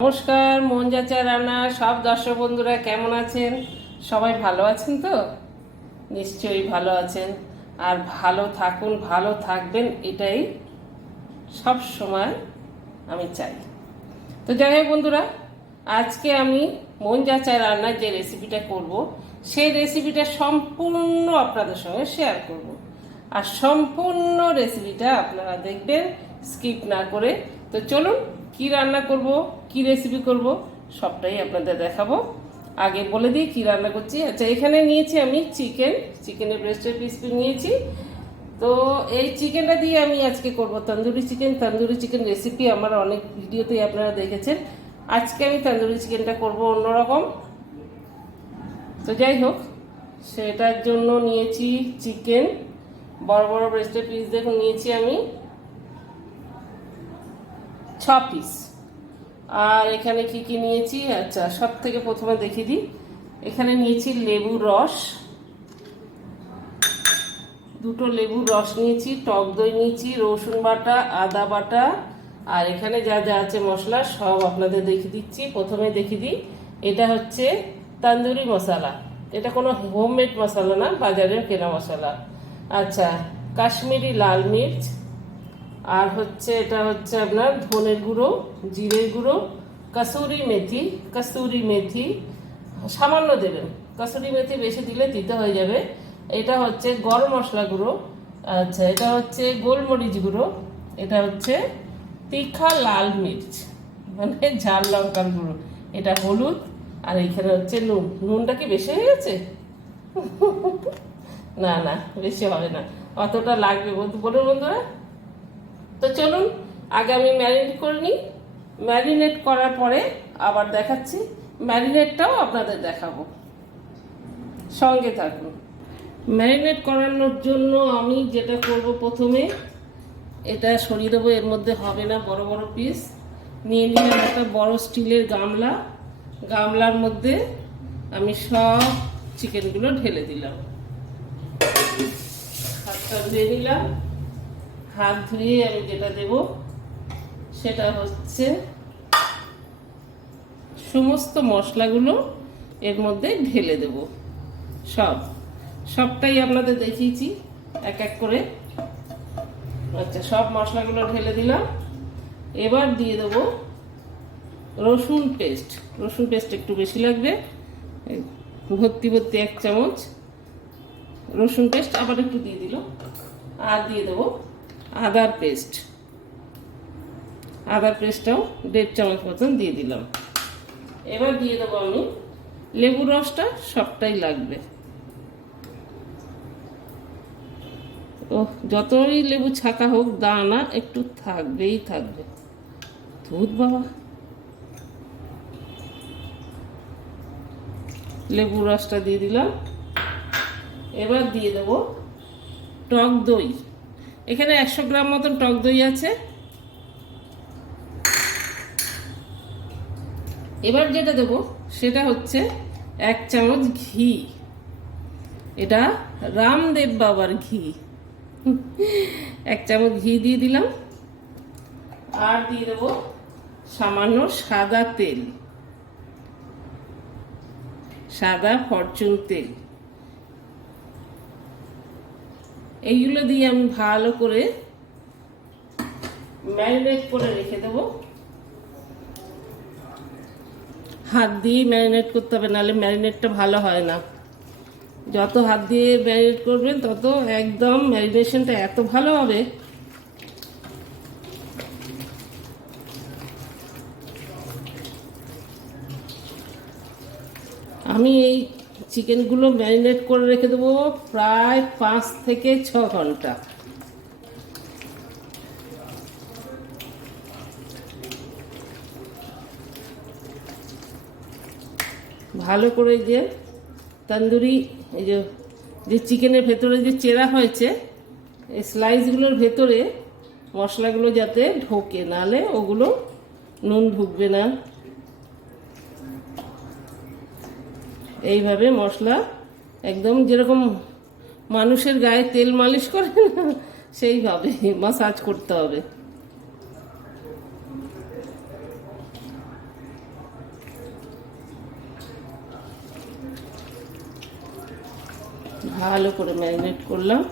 নমস্কার, মন যাচা রান্না সব দর্শক বন্ধুরা কেমন আছেন? সবাই ভালো আছেন তো? নিশ্চয়ই ভালো আছেন। আর ভালো থাকুন, ভালো থাকবেন, এটাই সব সময় আমি চাই। তো যাই হোক বন্ধুরা, আজকে আমি মন যাচা রান্নার যে রেসিপিটা করব, সেই রেসিপিটা সম্পূর্ণ আপনাদের সঙ্গে শেয়ার করব। আর সম্পূর্ণ রেসিপিটা আপনারা দেখবেন স্কিপ না করে। তো চলুন, কি রান্না করব, কি রেসিপি করব, সবটাই আপনাদের দেখাবো। আগে বলে দিই কি রান্না করছি। আচ্ছা, এখানে নিয়েছি আমি চিকেনের ব্রেস্টের পিস নিয়েছি। তো এই চিকেনটা দিয়ে আমি আজকে করব তন্দুরি চিকেন রেসিপি আমার অনেক ভিডিওতেই আপনারা দেখেছেন। আজকে আমি তন্দুরি চিকেনটা করব অন্যরকম। তো যাই হোক, সেটার জন্য নিয়েছি চিকেন, বড় বড় ব্রেস্টের পিস দেখুন নিয়েছি আমি 6 পিস। আর এখানে কি কি নিয়েছি, আচ্ছা সব থেকে প্রথমে দেখিয়ে দিই। এখানে নিয়েছি লেবুর রস, 2টো লেবুর রস নিয়েছি, টক দই নিয়েছি, রসুন বাটা, আদা বাটা, আর এখানে যা যা আছে মশলা সব আপনাদের দেখিয়ে দিচ্ছি। প্রথমে দেখিয়ে দিই, এটা হচ্ছে তন্দুরি মশলা, এটা কোনো হোমমেড মশলা না, বাজারের কেনা মশলা। আচ্ছা, কাশ্মীরি লাল মির্চ, আর হচ্ছে এটা হচ্ছে আপনার ধনের গুঁড়ো, জিরের গুঁড়ো, কসুরি মেথি সামান্য দেবেন, কসুরি মেথি বেশি দিলে তিতে হয়ে যাবে। এটা হচ্ছে গরম মশলা গুঁড়ো, আচ্ছা এটা হচ্ছে গোলমরিচ গুঁড়ো, এটা হচ্ছে তীখা লাল মির্চ মানে ঝাল লঙ্কার গুঁড়ো, এটা হলুদ, আর এখানে হচ্ছে নুনটা কি বেশি হয়ে গেছে? না না, বেশি হবে না, অতটা লাগবে বলুন বন্ধুরা। তো চলুন আগে আমি ম্যারিনেট করে নিই, ম্যারিনেট করার পরে আবার দেখাচ্ছি, ম্যারিনেটটাও আপনাদের দেখাবো, সঙ্গে থাকুন। ম্যারিনেট করানোর জন্য আমি যেটা করব, প্রথমে এটা সরিয়ে দেবো, এর মধ্যে হবে না বড় বড় পিস। নিয়ে নিলাম একটা বড় স্টিলের গামলা, গামলার মধ্যে আমি সব চিকেনগুলো ঢেলে দিলাম। হাতটা ধুয়ে নিলাম, হাত ধুয়ে আমি যেটা দেব সেটা হচ্ছে সমস্ত মশলাগুলো এর মধ্যে ঢেলে দেব। সবটাই আপনাদের দেখিয়েছি এক এক করে। আচ্ছা, সব মশলাগুলো ঢেলে দিলাম। এবার দিয়ে দেব রসুন পেস্ট একটু বেশি লাগবে, ভর্তি 1 চামচ রসুন পেস্ট, আবার একটু দিয়ে দিল। আর দিয়ে দেবো আদার পেস্টটাও 1.5 চামচ মতন দিয়ে দিলাম। এবার দিয়ে দেবো আমি লেবুর রসটা, সবটাই লাগবে। ও যতই লেবু ছাকা হোক, দানা একটু থাকবে। দুধ বাবা, লেবুর রসটা দিয়ে দিলাম। এবার দিয়ে দেবো টক দই, এখানে 100 গ্রাম মতন টক দই আছে। এবার যেটা দেবো সেটা হচ্ছে 1 চামচ ঘি, এটা রামদেব বাবার ঘি, 1 চামচ ঘি দিয়ে দিলাম। আর দিয়ে দেবো সামান্য সাদা ফরচুন তেল। এইগুলো দিয়ে আমি ভালো করে ম্যারিনেট করে রেখে দেবো। হাত দিয়ে ম্যারিনেট করতে হবে, নাহলে ম্যারিনেটটা ভালো হয় না। যত হাত দিয়ে ম্যারিনেট করবেন তত একদম ম্যারিনেশনটা এত ভালো হবে। আমি এই চিকেনগুলো ম্যারিনেট করে রেখে দেবো প্রায় 5 থেকে 6 ঘন্টা। ভালো করে যে তন্দুরি, এই যে চিকেনের ভেতরে যে চেরা হয়েছে, এই স্লাইসগুলোর ভেতরে মশলাগুলো যাতে ঢোকে, নাহলে ওগুলো নুন ঢুকবে না। এইভাবে মশলা একদম যেরকম মানুষের গায়ে তেল মালিশ করে না, সেইভাবে মাসাজ করতে হবে। ভালো করে ম্যারিনেট করলাম।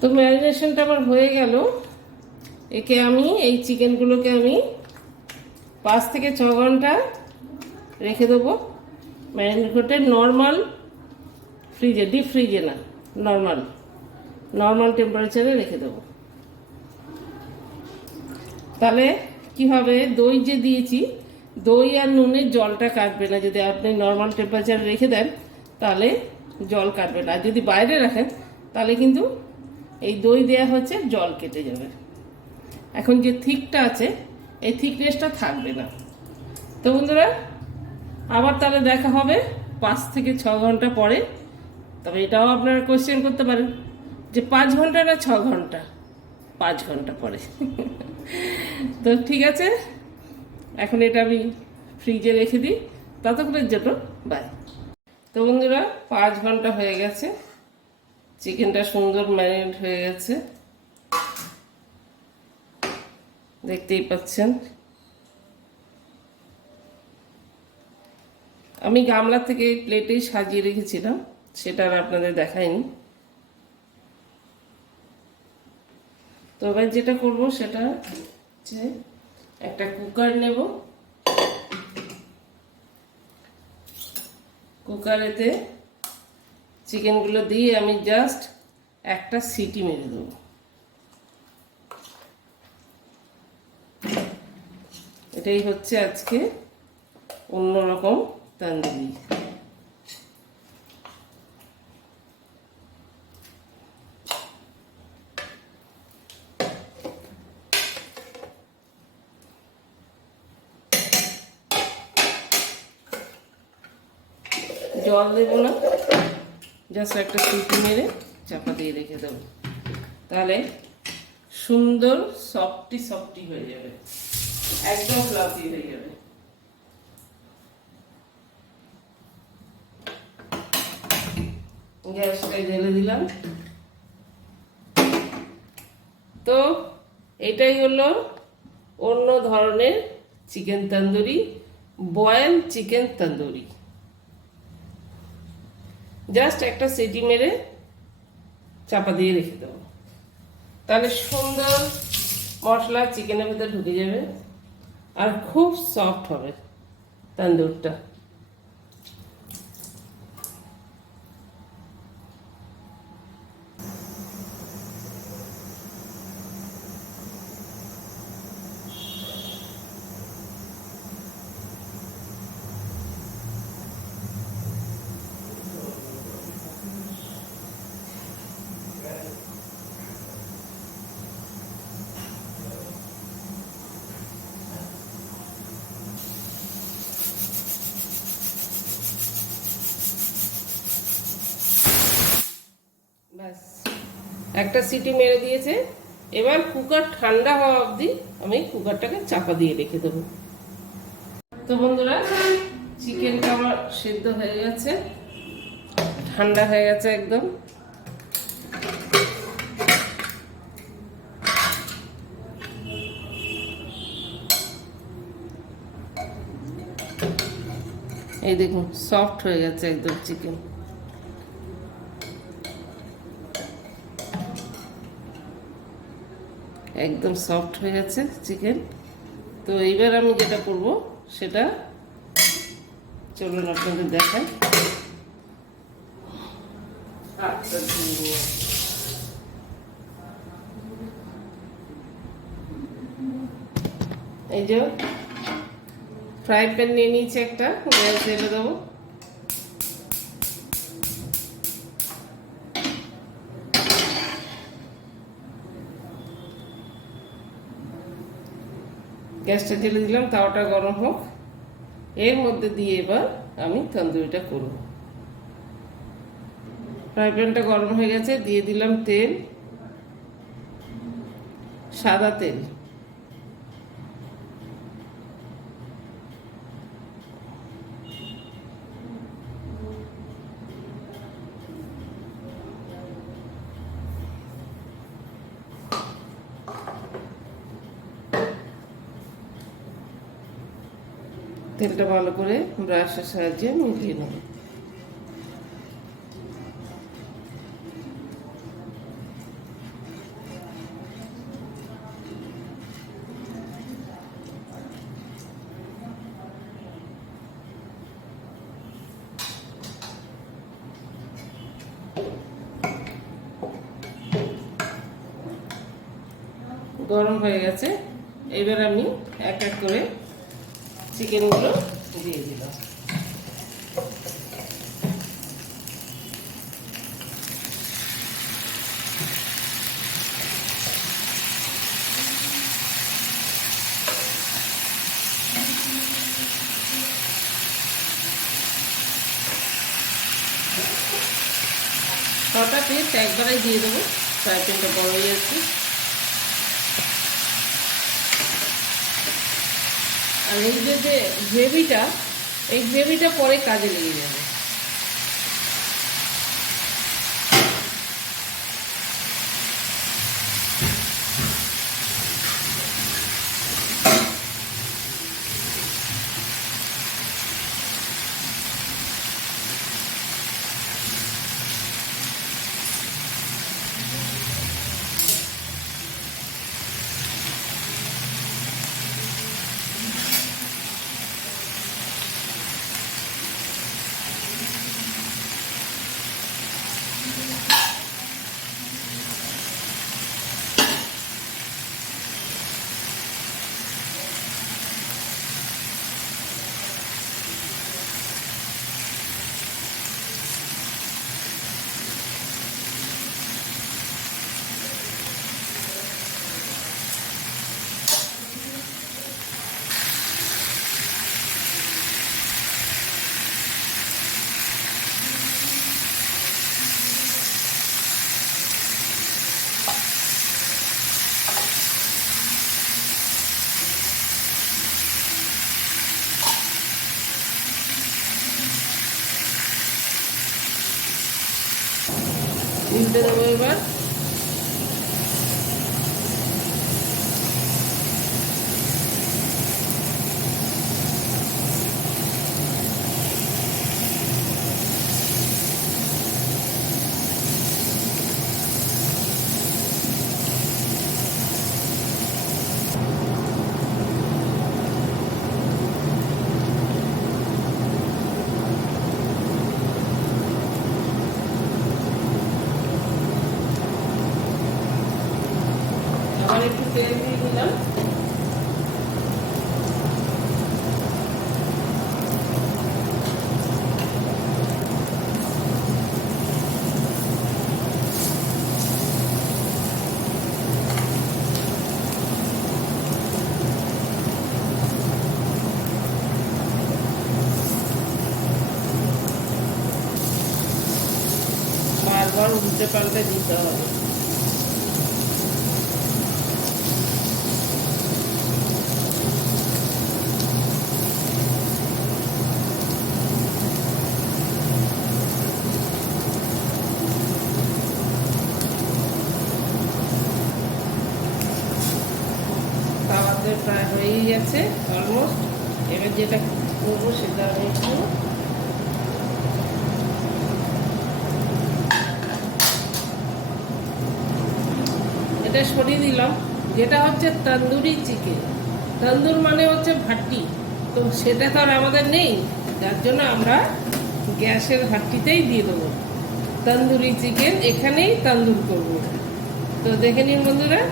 তো ম্যারিনেশনটা আমার হয়ে গেল। একে আমি এই চিকেনগুলোকে আমি 5 থেকে 6 ঘন্টা রেখে দেবো ম্যারিনেট করতে, নর্মাল ফ্রিজে, ডিপ ফ্রিজে না, নর্মাল টেম্পারেচারে রেখে দেবো। তাহলে কি হবে, দই যে দিয়েছি, দই আর নুনের জলটা কাটবে না। যদি আপনি নর্মাল টেম্পারেচারে রেখে দেন তাহলে জল কাটবে না, আর যদি বাইরে রাখেন তাহলে কিন্তু এই দই দেওয়া হচ্ছে, জল কেটে যাবে। এখন যে থিকটা আছে এই থিকনেসটা থাকবে না। তো বন্ধুরা, আবার তাহলে দেখা হবে 5 থেকে 6 ঘন্টা পরে। তবে এটাও আপনারা কোয়েশ্চেন করতে পারেন যে 5 ঘন্টা না 6 ঘন্টা, 5 ঘন্টা পরে। তো ঠিক আছে, এখন এটা আমি ফ্রিজে রেখে দিই ততক্ষণের জন্য। বাই। তো বন্ধুরা, 5 ঘন্টা হয়ে গেছে, চিকেনটা সুন্দর ম্যারিনেট হয়ে গেছে, দেখতেই পাচ্ছেন। আমি গামলা থেকে প্লেটেই সাজিয়ে রেখেছিলাম, সেটা আর আপনাদের দেখাইনি। তো এবার যেটা করব সেটা হচ্ছে একটা কুকার নেব। কুকারেতে চিকেনগুলো দিয়ে আমি জাস্ট একটা সিটি মেরে দেবো। এটাই হচ্ছে আজকে অন্যরকম তন্দুরি। জল দেবো না, জাস্ট একটা সিটি মেরে চাপা দিয়ে রেখে দেবো, তাহলে সুন্দর সফটি হয়ে যাবে, একদম ফ্লাফি হয়ে যাবে। গ্যাসটা জ্বেলে দিলাম। তো এটাই হলো অন্য ধরনের chicken tandoori, boil chicken tandoori. Just একটা সিটি মেরে চাপা দিয়ে রেখে দেবো, তাহলে সুন্দর মশলা চিকেনের ভিতরে ঢুকে যাবে আর খুব সফট হবে তন্দুরটা। ব্যাস, একটা সিটি মেরে দিয়েছে। এবার কুকার ঠান্ডা হওয়া অবধি আমি কুকারটাকে চাপা দিয়ে রেখে দেবো। তো বন্ধুরা, চিকেনটা আমার সিদ্ধ হয়ে গেছে, ঠান্ডা হয়ে গেছে একদম। এই দেখুন, সফট হয়ে গেছে একদম চিকেন। একদম সফট হয়ে গেছে চিকেন। তো এইবার আমি যেটা করব সেটা চলুন আপনাদের দেখাই। এই যে ফ্রাই প্যান নিয়ে নিয়েছি একটা, গ্যাস জ্বেলে দেবো। গ্যাসটা জ্বেলে দিলাম, তাওয়াটা গরম হোক। এর মধ্যে দিয়ে এবার আমি তন্দুরিটা করব। ফ্রাই প্যানটা গরম হয়ে গেছে, দিয়ে দিলাম তেল, সাদা তেল। তেলটা ভালো করে ব্রাশের সাহায্যে মিলিয়ে নেব। গরম হয়ে গেছে, এবার আমি এক এক করে চিকেনগুলো দিয়ে দিলাম। ছটা পিস একবারে দিয়ে দেবো, ফ্রাই প্যানটা বড় হয়ে যাচ্ছে। আর এই যে গ্রেভিটা, এই গ্রেভিটা পরে কাজে লেগে যাবে। উল্টে দেবো এবার। আবার একটু তেল দিয়ে দিলাম। বারবার উল্টে পাল্টে দিতে হবে। তাওয়াতে প্রায় হয়েই গেছে অলমোস্ট। এবার যেটা করবো সেটা আমি একটু এটা সরিয়ে দিলাম। যেটা হচ্ছে তন্দুরি চিকেন, তন্দুর মানে হচ্ছে ভাটি, তো সেটা তো আর আমাদের নেই, যার জন্য আমরা গ্যাসের ভাটিতেই দিয়ে দেবো তন্দুরি চিকেন। এখানেই তন্দুর করবো। তো দেখে নিন বন্ধুরা,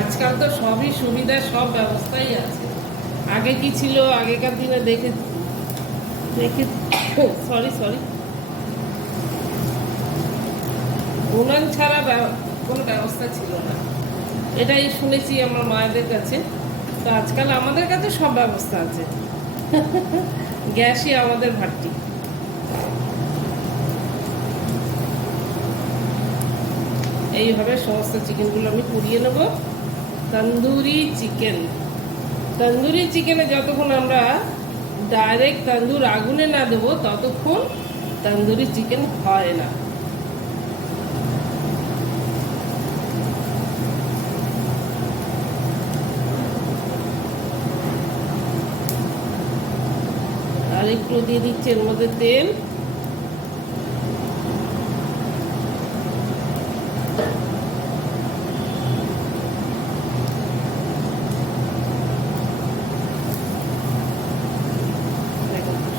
আজকাল তো সবই সুবিধা, সব ব্যবস্থাই আছে। আগে কি ছিল, আগেকার দিনে দেখে সরি উনান ছাড়া কোনো ব্যবস্থা ছিল না, এটাই শুনেছি আমার মায়েদের কাছে। তো আজকাল আমাদের কাছে সব ব্যবস্থা আছে, গ্যাসই আমাদের ভাটি। এইভাবে সমস্ত চিকেনগুলো আমি পুড়িয়ে নেব। তন্দুরি চিকেন। তন্দুরি চিকেনে যতক্ষণ আমরা ডাইরেক্ট তন্দুর আগুনে না দেবো ততক্ষণ তন্দুরি চিকেন হয় না। আর একটু দিয়ে দিচ্ছি এর মধ্যে তেল।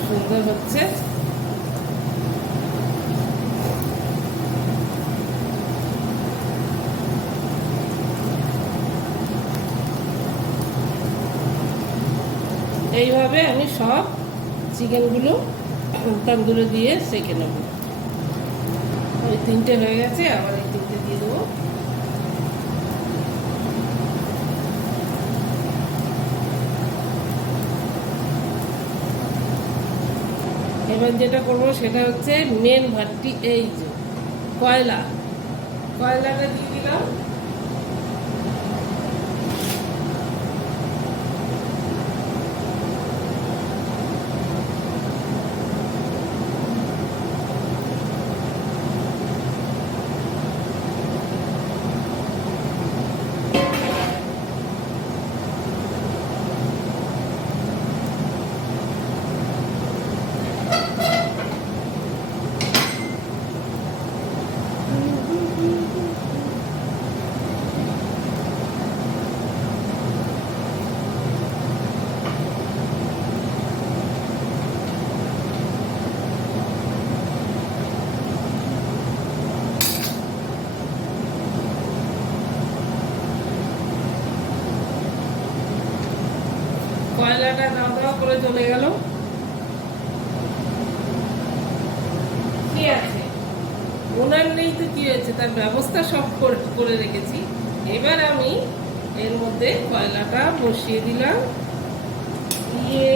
সুন্দর হচ্ছে। এইভাবে আমি সব চিকেনগুলো তন্দুরে দিয়ে সেঁকে নেব। ওই 3টে হয়ে গেছে, আবার এই 3টে দিয়ে দেবো। এবার যেটা করবো সেটা হচ্ছে মেন ভাতটি, এই যে কয়লাটা দিয়ে দিলাম। কয়লাটা দাও করে চলে গেল। কি আছে, ওনার নেই তো কি হয়েছে, তার ব্যবস্থা সব করে রেখেছি। এবার আমি এর মধ্যে কয়লাটা বসিয়ে দিলাম, দিয়ে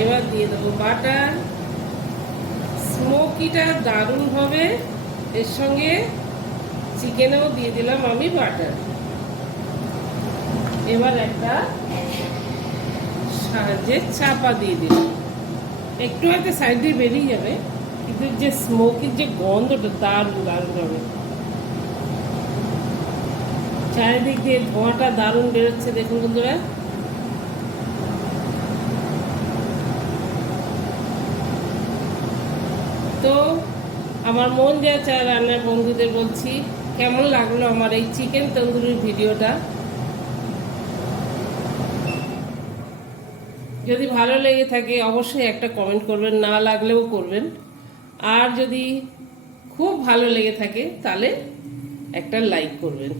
এবার দিয়ে দেবো বাটার। স্মোকিটা দারুণ হবে। এর সঙ্গে চিকেনেও দিয়ে দিলাম আমি বাটার। এবার একটা সাহায্যে চাপা দিয়ে দিলাম। একটু হয়তো সাইড দিয়ে বেরিয়ে যাবে, কিন্তু যে স্মোকির যে গন্ধটা দারুণ হবে। চারিদিক দিয়ে ধোঁয়াটা দারুণ বেরোচ্ছে, দেখুন বন্ধুরা। তো আমার মন যা চায় রান্নার বন্ধুদের বলছি, কেমন লাগলো আমার এই চিকেন তন্দুরির ভিডিওটা। যদি ভালো লেগে থাকে অবশ্যই একটা কমেন্ট করবেন, না লাগলেও করবেন। আর যদি খুব ভালো লেগে থাকে তাহলে একটা লাইক করবেন।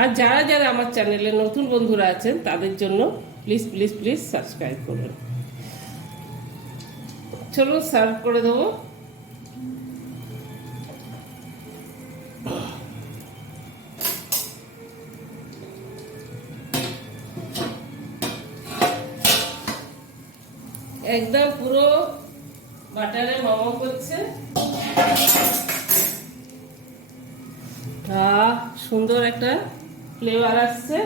আর যারা যারা আমার চ্যানেলে নতুন বন্ধুরা আছেন তাদের জন্য প্লিজ প্লিজ প্লিজ সাবস্ক্রাইব করবেন। চলুন সার্ভ করে দেবো। একদম পুরো বাটারে মামা করছে। সুন্দর একটা ফ্লেভার আসছে।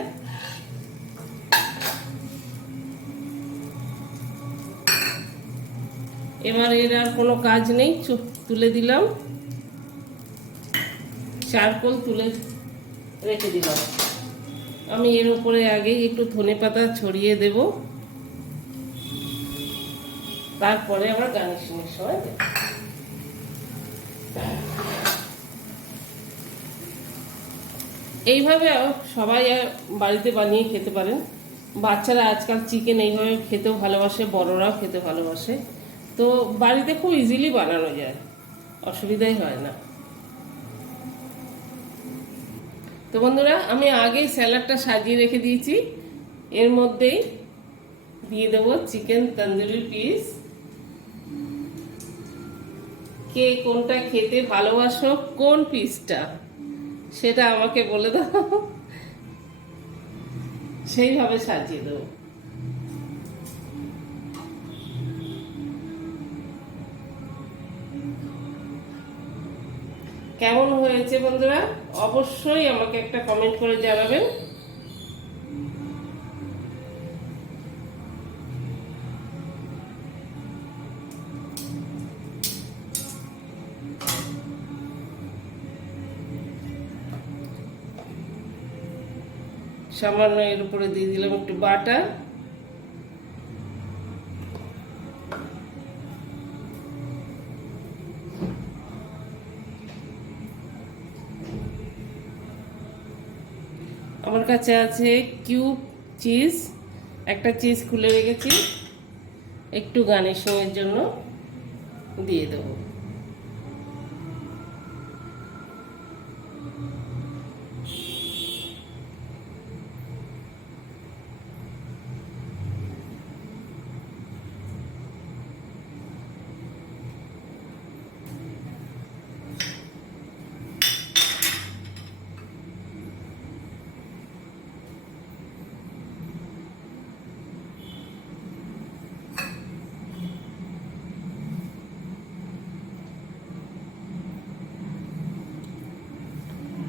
এবার এর আর কোনো কাজ নেই, তুলে দিলাম। চারকোল তুলে রেখে দিলাম। আমি এর উপরে আগেই একটু ধনেপাতা ছড়িয়ে দেব, তারপরে আমরা গার্নিশিংয়ের সময় দেব। এইভাবে সবাই বাড়িতে বানিয়ে খেতে পারেন। বাচ্চারা আজকাল চিকেন এইভাবে খেতেও ভালোবাসে, বড়রাও খেতে ভালোবাসে। তো বাড়িতে খুব ইজিলি বানানো যায়, অসুবিধাই হয় না। তো বন্ধুরা, আমি আগেই স্যালাডটা সাজিয়ে রেখে দিয়েছি। এর মধ্যেই দিয়ে দেবো চিকেন তন্দুরি পিস। কে কোনটা খেতে ভালোবাসো, কোন পিসটা, সেটা আমাকে বলে দাও, সেইভাবে সাজিয়ে দেবো। কেমন হয়েছে বন্ধুরা অবশ্যই আমাকে একটা কমেন্ট করে জানাবেন। সামান্য এর উপরে দিয়ে দিলাম একটু বাটার। আমার কাছে আছে কিউব চিজ, একটা চিজ খুলে রেখেছি, একটু গার্নিশিংয়ের জন্য দিয়ে দেবো।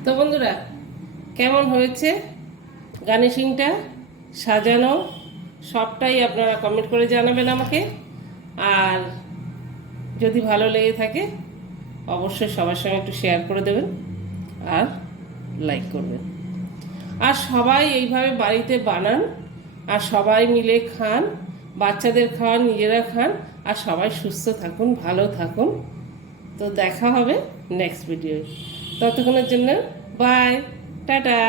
তো বন্ধুরা কেমন হয়েছে গার্নিশিংটা, সাজানো, সবটাই আপনারা কমেন্ট করে জানাবেন আমাকে। আর যদি ভালো লেগে থাকে অবশ্যই সবার সঙ্গে একটু শেয়ার করে দেবেন আর লাইক করবেন। আর সবাই এইভাবে বাড়িতে বানান আর সবাই মিলে খান, বাচ্চাদের খাওয়ান, নিজেরা খান, আর সবাই সুস্থ থাকুন, ভালো থাকুন। তো দেখা হবে নেক্সট ভিডিও। ততক্ষণের জন্য বাই, টাটা।